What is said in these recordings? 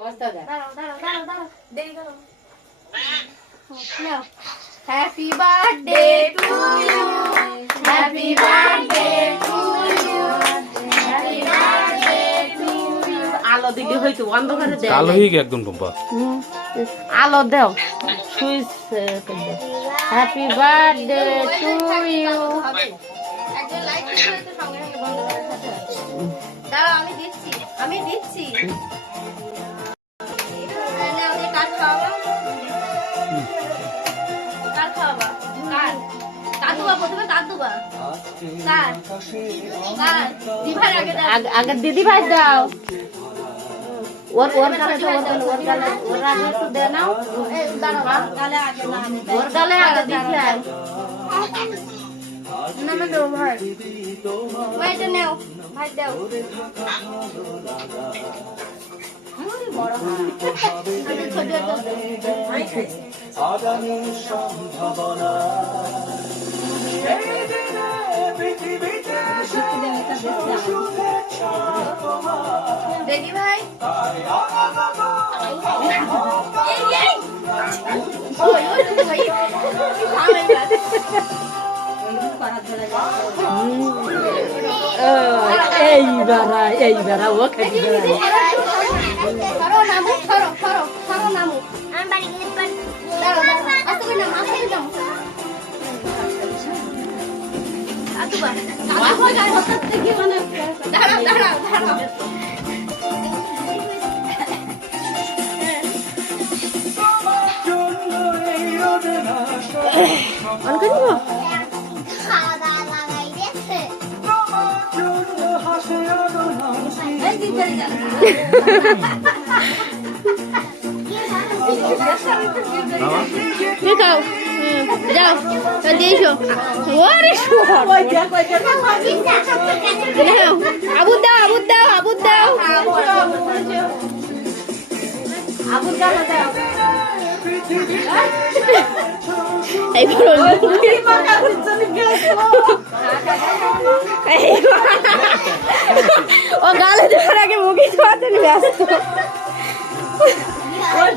Happy birthday to you. Happy birthday to you. Happy birthday to you. আলো দিলে হয়তো অন্ধকারে দেয় কালো হয়ে গেছে একদম টম্পা আলো দাও switch happy birthday to you দাঁড়াও আমি দিচ্ছি কার খাওয়াবা কাদুবা প্রথমে কাদুবা কার দিভাই আগে দিদি ভাই দাও ওর গালে তো ওর গালে একটু দে নাও ওর গালে আগে দিচ্ছি না দেবো ভাই ভাইটা নেও ভাই দাও দেখি ভাই এইবার ও খাইতে যাও দিয়ে এসো ওরে আবু দাও ও গালে দেওয়ার আগে মুখে ছোঁয়াতে ব্যস্ত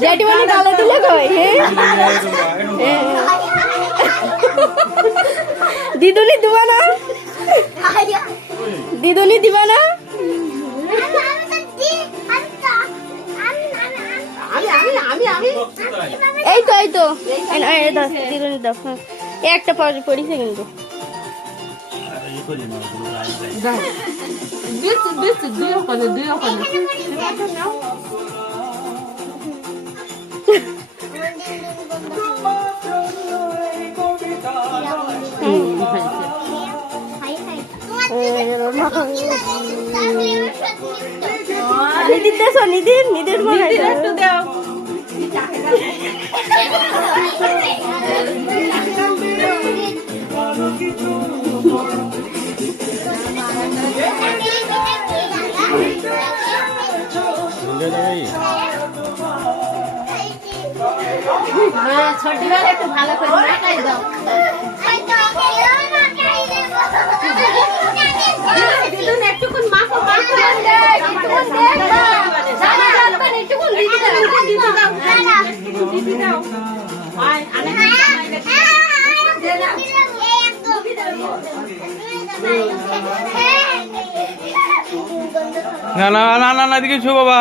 জেঠিমণি গালে দিলে কই দিদুনি দিবা না এই তো দিদুনি দাও একটা পড়িছে কিন্তু দুই নিদির একটু দাও ছোটি বেলা একটু ভালো করে মাখাই দাও একটুকুন মাখো না না না না না এদিকে ছু বাবা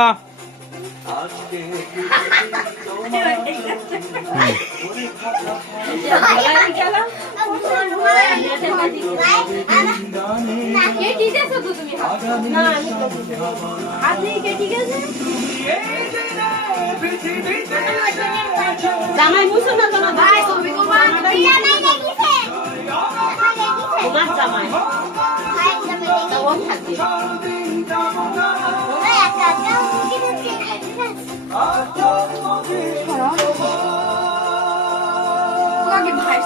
জামাই মুছো না তোমার ভাই তুমি তোমার জামাই ও থাকে ভাই